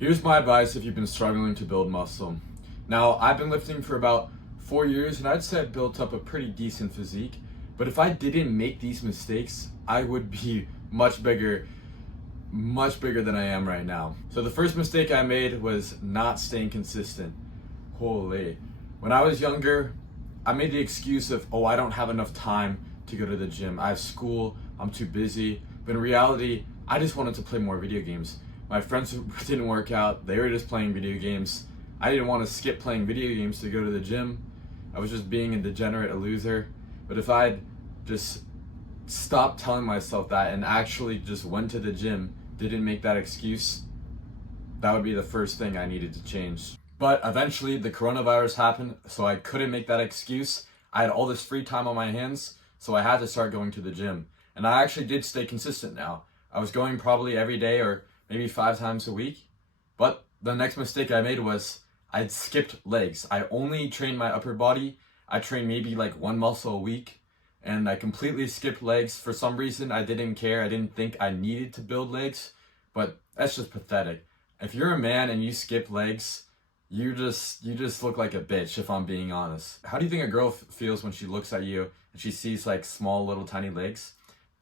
Here's my advice if you've been struggling to build muscle. Now, I've been lifting for about 4 years and I'd say I've built up a pretty decent physique. But if I didn't make these mistakes, I would be much bigger than I am right now. So the first mistake I made was not staying consistent. Holy. When I was younger, I made the excuse of, oh, I don't have enough time to go to the gym. I have school, I'm too busy. But in reality, I just wanted to play more video games. My friends didn't work out, they were just playing video games. I didn't want to skip playing video games to go to the gym. I was just being a degenerate, a loser. But if I'd just stopped telling myself that and actually just went to the gym, didn't make that excuse, that would be the first thing I needed to change. But eventually the coronavirus happened, so I couldn't make that excuse. I had all this free time on my hands, so I had to start going to the gym. And I actually did stay consistent now. I was going probably every day or maybe 5 times a week. But the next mistake I made was I'd skipped legs. I only trained my upper body. I trained maybe like one muscle a week. And I completely skipped legs. For some reason, I didn't care. I didn't think I needed to build legs. But that's just pathetic. If you're a man and you skip legs, you just look like a bitch, if I'm being honest. How do you think a girl feels when she looks at you and she sees like small little tiny legs?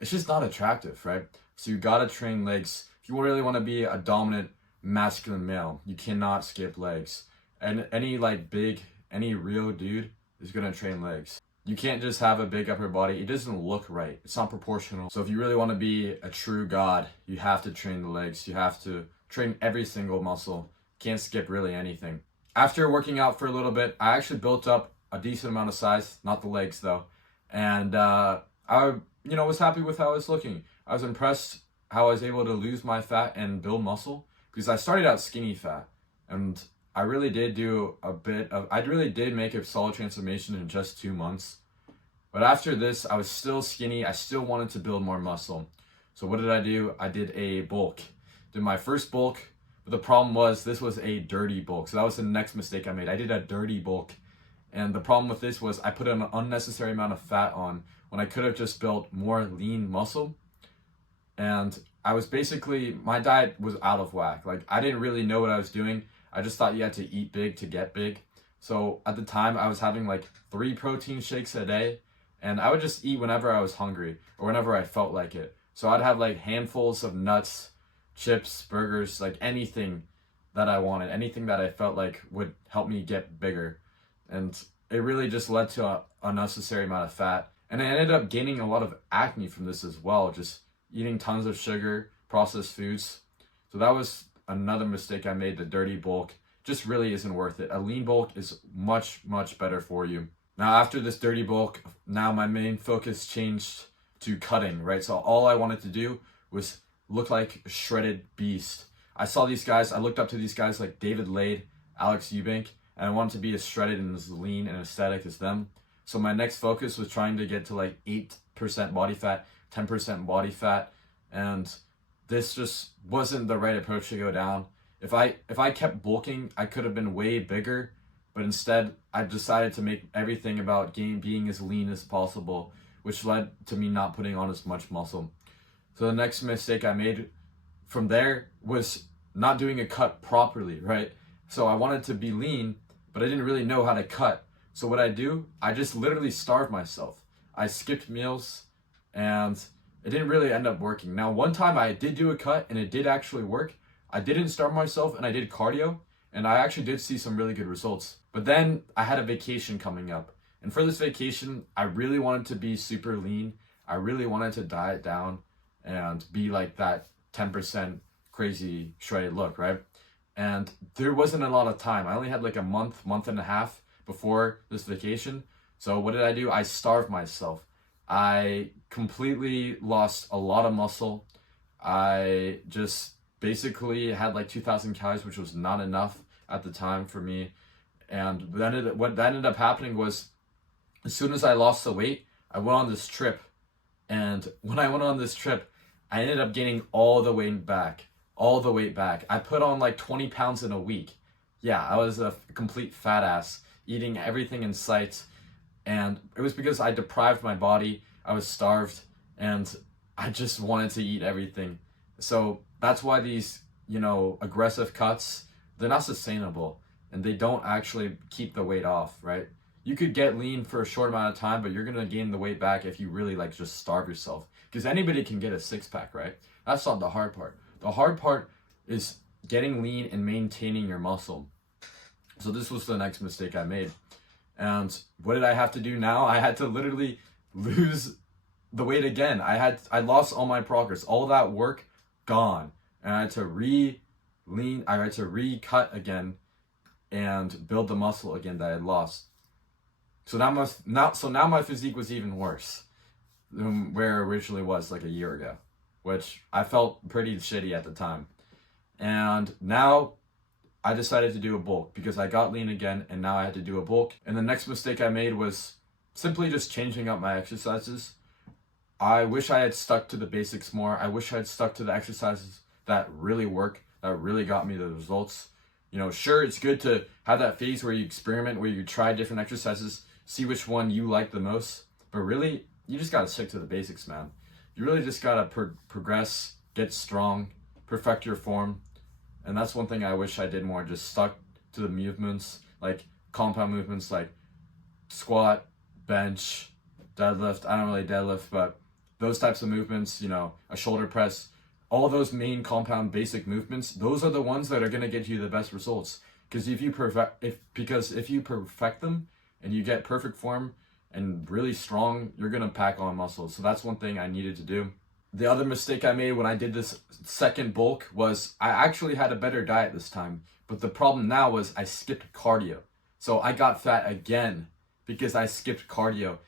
It's just not attractive, right? So you gotta train legs. If you really want to be a dominant masculine male, you cannot skip legs. And any real dude is gonna train legs. You can't just have a big upper body. It doesn't look right. It's not proportional. So if you really want to be a true god, you have to train the legs. You have to train every single muscle. Can't skip really anything. After working out for a little bit, I actually built up a decent amount of size, not the legs though. And I was happy with how I was looking. I was impressed how I was able to lose my fat and build muscle, because I started out skinny fat, and I really did make a solid transformation in just 2 months. But after this, I was still skinny. I still wanted to build more muscle. So what did I do? I did a bulk. Did my first bulk, but the problem was this was a dirty bulk. So that was the next mistake I made. I did a dirty bulk. And the problem with this was I put an unnecessary amount of fat on when I could have just built more lean muscle. And my diet was out of whack. Like, I didn't really know what I was doing. I just thought you had to eat big to get big. So at the time I was having like 3 protein shakes a day, and I would just eat whenever I was hungry or whenever I felt like it. So I'd have like handfuls of nuts, chips, burgers, like anything that I wanted, anything that I felt like would help me get bigger. And it really just led to an unnecessary amount of fat. And I ended up gaining a lot of acne from this as well, just eating tons of sugar, processed foods. So that was another mistake I made. The dirty bulk just really isn't worth it. A lean bulk is much better for you. Now after this dirty bulk, now my main focus changed to cutting, right? So all I wanted to do was look like a shredded beast. I looked up to these guys like David Lade, Alex Eubank, and I wanted to be as shredded and as lean and aesthetic as them. So my next focus was trying to get to like 8% body fat, 10% body fat, and this just wasn't the right approach to go down. If I kept bulking, I could have been way bigger, but instead I decided to make everything about being as lean as possible, which led to me not putting on as much muscle. So the next mistake I made from there was not doing a cut properly, right? So I wanted to be lean, but I didn't really know how to cut. So what I just literally starved myself. I skipped meals, and it didn't really end up working. Now, one time I did do a cut and it did actually work. I didn't starve myself and I did cardio, and I actually did see some really good results. But then I had a vacation coming up. And for this vacation, I really wanted to be super lean. I really wanted to diet down and be like that 10% crazy shredded look, right? And there wasn't a lot of time. I only had like a month and a half before this vacation. So what did I do? I starved myself. I completely lost a lot of muscle. I just basically had like 2,000 calories, which was not enough at the time for me. And then what ended up happening was, as soon as I lost the weight, I went on this trip. And when I went on this trip, I ended up gaining all the weight back. I put on like 20 pounds in a week. Yeah, I was a complete fat ass, eating everything in sight. And it was because I deprived my body. I was starved and I just wanted to eat everything. So that's why these aggressive cuts, they're not sustainable and they don't actually keep the weight off, right? You could get lean for a short amount of time, but you're gonna gain the weight back if you really like just starve yourself. Because anybody can get a six pack, right? That's not the hard part. The hard part is getting lean and maintaining your muscle. So this was the next mistake I made. And what did I have to do now? I had to literally lose the weight again. I lost all my progress. All that work gone. And I had to recut again and build the muscle again that I had lost. So now my physique was even worse than where it originally was like a year ago, which I felt pretty shitty at the time. And now I decided to do a bulk because I got lean again and now I had to do a bulk. And the next mistake I made was simply just changing up my exercises. I wish I had stuck to the basics more. I wish I had stuck to the exercises that really work, that really got me the results. Sure, it's good to have that phase where you experiment, where you try different exercises, see which one you like the most. But really, you just got to stick to the basics, man. You really just got to progress, get strong, perfect your form. And that's one thing I wish I did more, just stuck to the movements, like compound movements like squat, bench, deadlift. I don't really deadlift, but those types of movements, a shoulder press, all those main compound basic movements, those are the ones that are going to get you the best results. Because if you perfect them and you get perfect form and really strong, you're going to pack on muscle. So that's one thing I needed to do. The other mistake I made when I did this second bulk was I actually had a better diet this time. But the problem now was I skipped cardio. So I got fat again because I skipped cardio.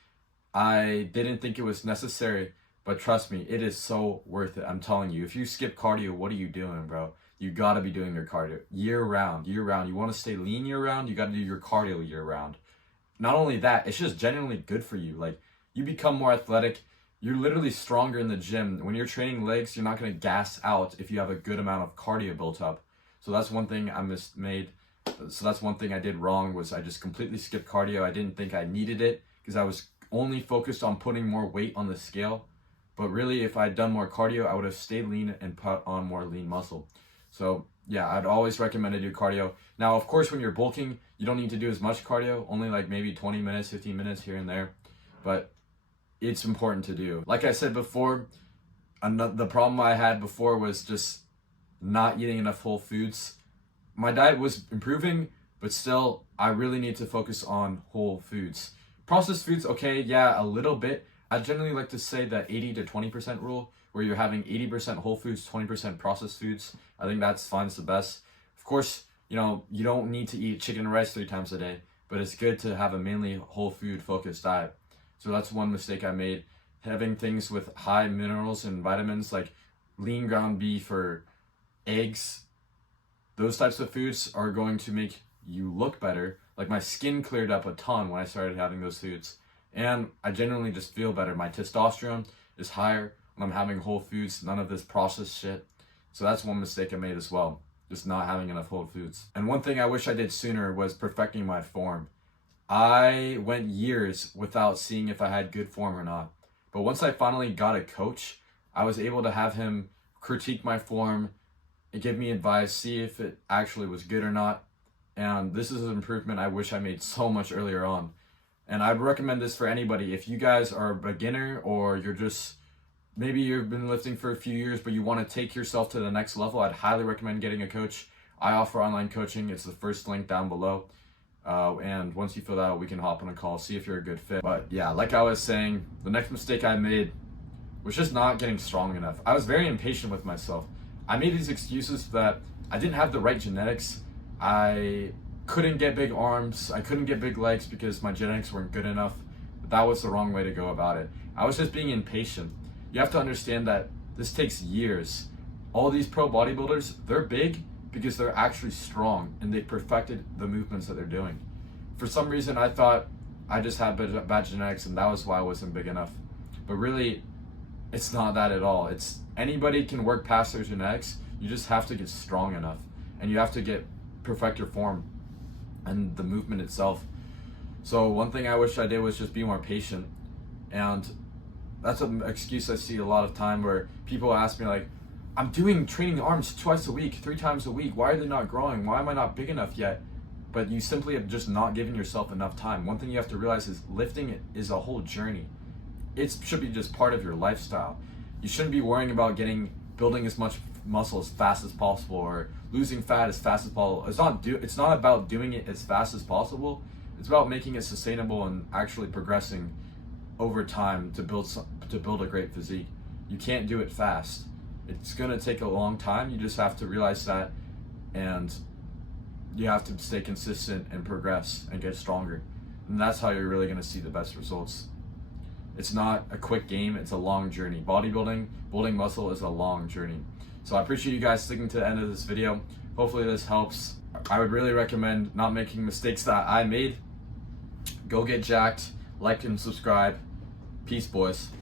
I didn't think it was necessary, but trust me, it is so worth it. I'm telling you, if you skip cardio, what are you doing, bro? You gotta be doing your cardio year round. You wanna stay lean year round, you gotta do your cardio year round. Not only that, it's just genuinely good for you. Like, you become more athletic. You're literally stronger in the gym. When you're training legs, you're not gonna gas out if you have a good amount of cardio built up. So that's one thing So that's one thing I did wrong, was I just completely skipped cardio. I didn't think I needed it because I was only focused on putting more weight on the scale. But really, if I'd done more cardio, I would have stayed lean and put on more lean muscle. So yeah, I'd always recommend to do cardio. Now, of course, when you're bulking, you don't need to do as much cardio, only like maybe 20 minutes, 15 minutes here and there. But it's important to do. Like I said before, the problem I had before was just not eating enough whole foods. My diet was improving, but still, I really need to focus on whole foods. Processed foods, okay, yeah, a little bit. I generally like to say that 80 to 20% rule, where you're having 80% whole foods, 20% processed foods. I think that's fine, it's the best. Of course, you don't need to eat chicken and rice 3 times a day, but it's good to have a mainly whole food focused diet. So that's one mistake I made. Having things with high minerals and vitamins like lean ground beef or eggs, those types of foods are going to make you look better. Like, my skin cleared up a ton when I started having those foods. And I genuinely just feel better. My testosterone is higher when I'm having whole foods, none of this processed shit. So that's one mistake I made as well, just not having enough whole foods. And one thing I wish I did sooner was perfecting my form. I went years without seeing if I had good form or not. But once I finally got a coach, I was able to have him critique my form and give me advice, see if it actually was good or not. And this is an improvement I wish I made so much earlier on. And I'd recommend this for anybody. If you guys are a beginner, or maybe you've been lifting for a few years, but you want to take yourself to the next level, I'd highly recommend getting a coach. I offer online coaching. It's the first link down below. And once you fill that out, we can hop on a call, see if you're a good fit. But yeah, like I was saying, the next mistake I made was just not getting strong enough. I was very impatient with myself. I made these excuses that I didn't have the right genetics. I couldn't get big arms. I couldn't get big legs because my genetics weren't good enough. But that was the wrong way to go about it. I was just being impatient. You have to understand that this takes years. All these pro bodybuilders, they're big because they're actually strong and they perfected the movements that they're doing. For some reason, I thought I just had bad genetics and that was why I wasn't big enough. But really, it's not that at all. It's anybody can work past their genetics. You just have to get strong enough, and you have to perfect your form and the movement itself. So one thing I wish I did was just be more patient. And that's an excuse I see a lot of time, where people ask me like, I'm doing training arms twice a week, 3 times a week. Why are they not growing? Why am I not big enough yet? But you simply have just not given yourself enough time. One thing you have to realize is lifting is a whole journey. It should be just part of your lifestyle. You shouldn't be worrying about building as much muscle as fast as possible or losing fat as fast as possible. It's not about doing it as fast as possible. It's about making it sustainable and actually progressing over time to build a great physique. You can't do it fast. It's gonna take a long time. You just have to realize that, and you have to stay consistent and progress and get stronger. And that's how you're really gonna see the best results. It's not a quick game, it's a long journey. Bodybuilding, building muscle is a long journey. So I appreciate you guys sticking to the end of this video. Hopefully this helps. I would really recommend not making mistakes that I made. Go get jacked, like and subscribe. Peace, boys.